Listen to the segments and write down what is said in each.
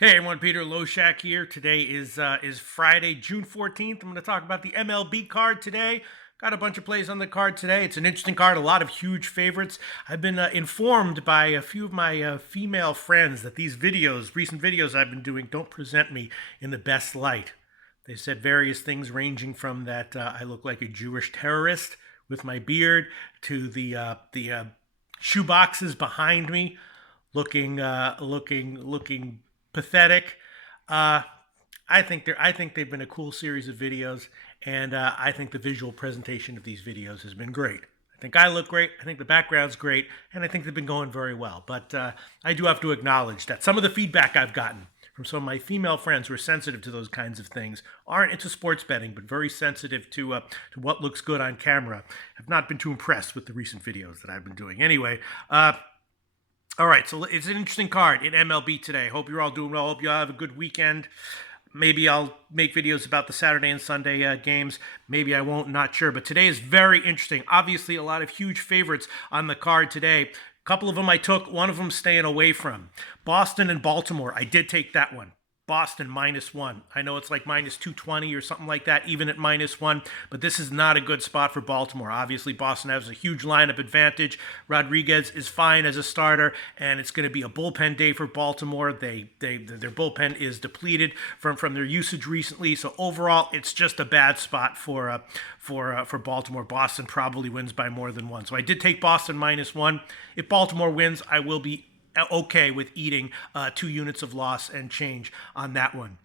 Hey everyone, Peter Loshak here. Today is Friday, June 14th. I'm going to talk about the MLB card today. Got a bunch of plays on the card today. It's an interesting card, a lot of huge favorites. I've been informed by a few of my female friends that these videos, recent videos I've been doing, don't present me in the best light. They said various things ranging from that I look like a Jewish terrorist with my beard to the shoe boxes behind me looking pathetic. Uh, I think they've been a cool series of videos, and I think the visual presentation of these videos has been great. I think I look great. I think the background's great, and I think they've been going very well. But I do have to acknowledge that some of the feedback I've gotten from some of my female friends who are sensitive to those kinds of things, aren't into sports betting, but very sensitive to what looks good on camera, have not been too impressed with the recent videos that I've been doing. Anyway, all right, so it's an interesting card in MLB today. Hope you're all doing well. Hope you all have a good weekend. Maybe I'll make videos about the Saturday and Sunday games. Maybe I won't, not sure. But today is very interesting. Obviously, a lot of huge favorites on the card today. A couple of them I took, one of them staying away from. Boston and Baltimore, I did take that one. Boston -1. I know it's like -220 or something like that, even at -1, but this is not a good spot for Baltimore. Obviously, Boston has a huge lineup advantage. Rodriguez is fine as a starter, and it's going to be a bullpen day for Baltimore. Their bullpen is depleted from their usage recently, so overall, it's just a bad spot for Baltimore. Boston probably wins by more than one. So I did take Boston -1. If Baltimore wins, I will be okay with eating 2 units of loss and change on that one.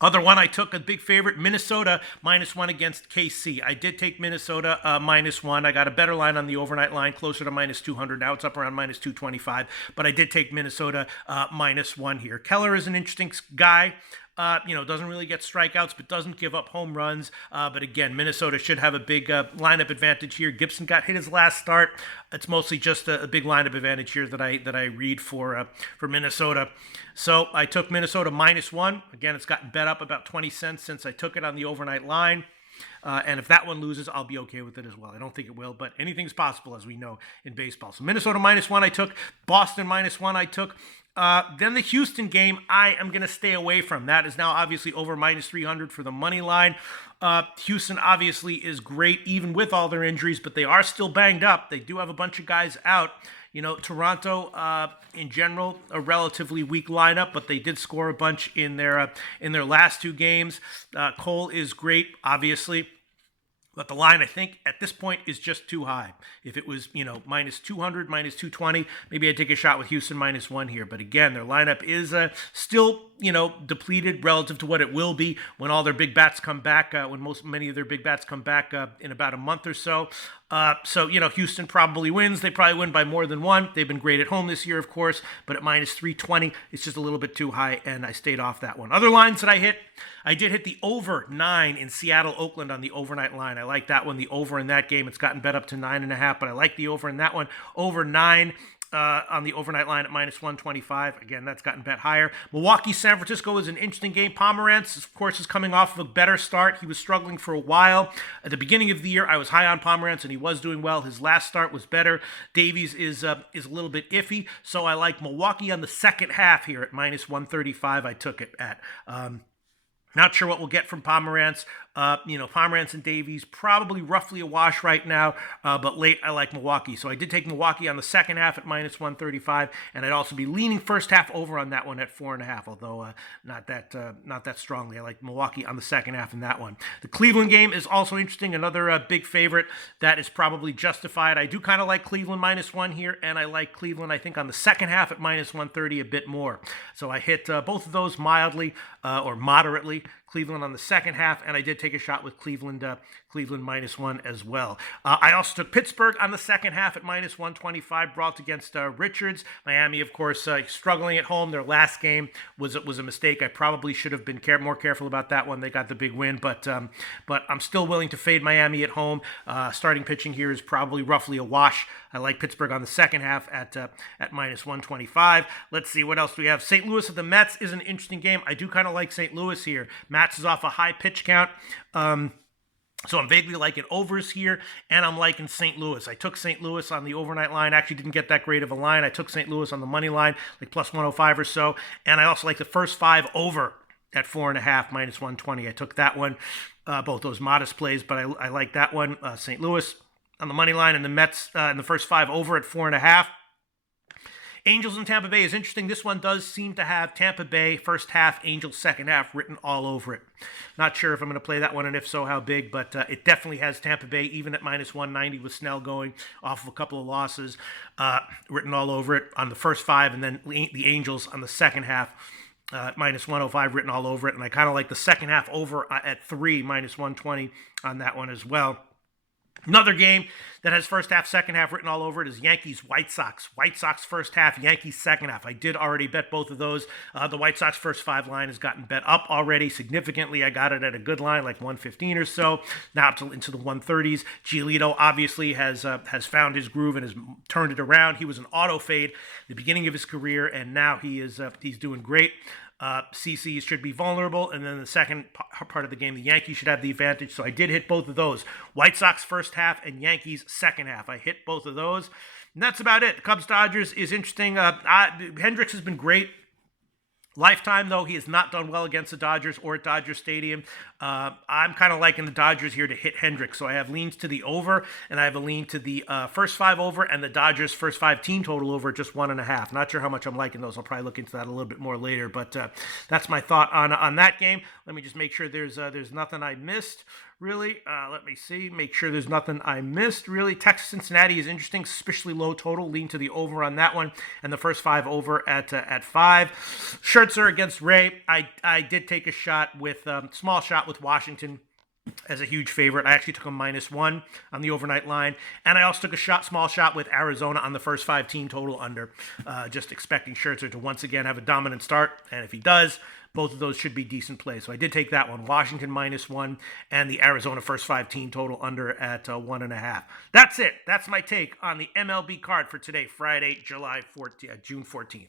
Other one I took, a big favorite, Minnesota -1 against KC. I did take Minnesota -1. I got a better line on the overnight line, closer to -200. Now it's up around -225. But I did take Minnesota -1 here. Keller is an interesting guy. Doesn't really get strikeouts, but doesn't give up home runs. But again, Minnesota should have a big lineup advantage here. Gibson got hit his last start. It's mostly just a big lineup advantage here that I read for Minnesota. So I took Minnesota -1. Again, it's gotten bet up about 20 cents since I took it on the overnight line. And if that one loses, I'll be okay with it as well. I don't think it will, but anything's possible, as we know in baseball. So Minnesota -1 I took. Boston -1 I took. Then the Houston game, I am going to stay away from. That is now obviously over -300 for the money line. Houston obviously is great, even with all their injuries, but they are still banged up. They do have a bunch of guys out. Toronto, in general, a relatively weak lineup, but they did score a bunch in their last 2 games. Cole is great, obviously. But the line, I think, at this point is just too high. If it was, -200, -220, maybe I'd take a shot with Houston -1 here. But again, their lineup is still, depleted relative to what it will be when all their big bats come back, when many of their big bats come back in about a month or so. Houston probably wins. They probably win by more than one. They've been great at home this year, of course, but at -320, it's just a little bit too high, and I stayed off that one. Other lines that I did hit the over 9 in Seattle, Oakland on the overnight line. I like that one, the over in that game. It's gotten bet up to 9.5, but I like the over in that one. Over 9 on the overnight line at -125. Again, that's gotten bet higher. Milwaukee, San Francisco is an interesting game. Pomerantz, of course, is coming off of a better start. He was struggling for a while. At the beginning of the year, I was high on Pomerantz, and he was doing well. His last start was better. Davies is a little bit iffy, so I like Milwaukee on the second half here at -135. I took it at. Not sure what we'll get from Pomerantz. Pomerantz and Davies, probably roughly a wash right now, but late I like Milwaukee. So I did take Milwaukee on the second half at -135, and I'd also be leaning first half over on that one at 4.5, although not that strongly. I like Milwaukee on the second half in that one. The Cleveland game is also interesting, another big favorite that is probably justified. I do kind of like Cleveland -1 here, and I like Cleveland, I think, on the second half at -130 a bit more. So I hit both of those mildly or moderately. Cleveland on the second half, and I did take a shot with Cleveland -1 as well. I also took Pittsburgh on the second half at -125, brought against Richards. Miami, of course, struggling at home. Their last game was a mistake. I probably should have been more careful about that one. They got the big win, but I'm still willing to fade Miami at home. Starting pitching here is probably roughly a wash. I like Pittsburgh on the second half at -125. Let's see, what else do we have? St. Louis at the Mets is an interesting game. I do kind of like St. Louis here. Mets is off a high pitch count. So I'm vaguely liking overs here, and I'm liking St. Louis. I took St. Louis on the overnight line. Actually didn't get that great of a line. I took St. Louis on the money line, like plus 105 or so. And I also like the first 5 over at 4.5, minus 120. I took that one, both those modest plays, but I like that one. St. Louis on the money line, and the Mets in the first 5 over at 4.5. Angels in Tampa Bay is interesting. This one does seem to have Tampa Bay first half, Angels second half written all over it. Not sure if I'm going to play that one, and if so, how big, but it definitely has Tampa Bay, even at minus 190 with Snell going off of a couple of losses, written all over it on the first 5, and then the Angels on the second half. Minus 105 written all over it, and I kind of like the second half over at 3, minus 120 on that one as well. Another game that has first half, second half written all over it is Yankees-White Sox. White Sox first half, Yankees second half. I did already bet both of those. The White Sox first 5 line has gotten bet up already significantly. I got it at a good line, like 115 or so. Now up into the 130s. Giolito obviously has found his groove and has turned it around. He was an auto fade at the beginning of his career, and now he's doing great. CC should be vulnerable, and then the second part of the game, the Yankees should have the advantage. So I did hit both of those. White Sox first half and Yankees second half. I hit both of those. And that's about it. Cubs-Dodgers is interesting. Hendricks has been great. Lifetime, though, he has not done well against the Dodgers or at Dodger Stadium. I'm kind of liking the Dodgers here to hit Hendricks. So I have leans to the over, and I have a lean to the first 5 over, and the Dodgers first 5 team total over just 1.5. Not sure how much I'm liking those. I'll probably look into that a little bit more later, but that's my thought on that game. Let me just make sure there's nothing I missed. Really, let me see. Make sure there's nothing I missed. Really, Texas-Cincinnati is interesting. Suspiciously low total. Lean to the over on that one, and the first 5 over at 5. Scherzer against Ray. I did take a shot with small shot with Washington as a huge favorite. I actually took a -1 on the overnight line, and I also took a small shot with Arizona on the first 5 team total under. Just expecting Scherzer to once again have a dominant start, and if he does, both of those should be decent plays. So I did take that one, Washington -1, and the Arizona first 5 team total under at 1.5. That's it. That's my take on the MLB card for today, Friday, June 14th.